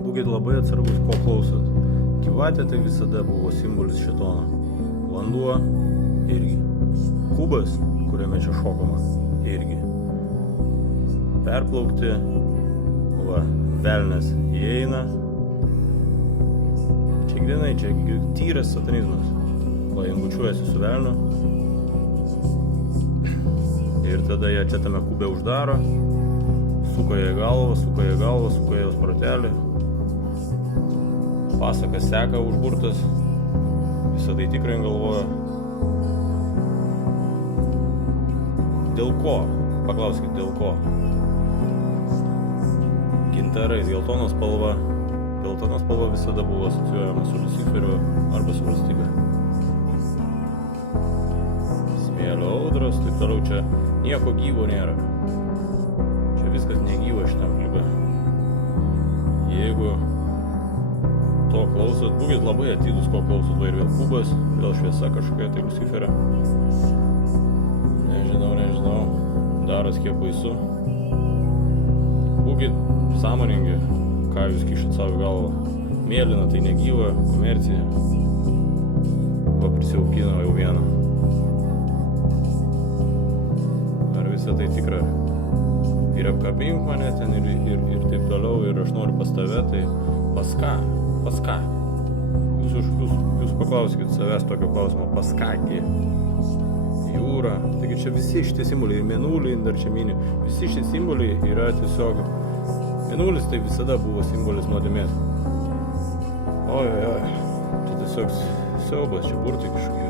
Būkit labai atsargus, ko klausot. Gyvatė tai visada buvo simbolis šėtono. Vanduo irgi. Kubas, kuriame čia šokama, irgi. Perplaukti, va, velnias įeina. Čia grinai, čia tyras satanizmas. Va, jin bučiuojasi su velniu. Ir tada jie čia tame kube uždaro. Suka jai galvą, suka jos pratelį. Pasakas seka užburtas. Visą tai tikrai galvoja. Dėl ko? Paklauskit, dėl ko? Gintarai, geltona spalva. Geltona spalva visada buvo asocijuojama su Luciferiu arba su valstybe. Smėlio audros, taip toliau čia nieko gyvo nėra. Čia viskas negyva šitam klipe. Jeigu to klausot, būkit labai atidus, ko klausot, va ir vėl kubas, vėl šviesa kažkokia, tai Luciferio. Nežinau, daros kiek baisu. Būkit sąmoningi, ką jūs kišat savo galvą. Mėlyna tai negyva, komercija. Va prisiaukino jau vieną. Ar visą tai tikra? Ir apkabink mane ten ir taip toliau, ir aš noriu pas tave, tai pas ką? Pas ką? Jūs paklauskit savęs tokio klausimo, pas kągi? Jūra, taigi čia visi šitie simboliai, mėnulį dar čia mini, visi šitie simboliai yra tiesiog, mėnulis tai visada buvo simbolis nuodėmės. Oi, čia tiesiog siaubas, čia burtai kažkokie.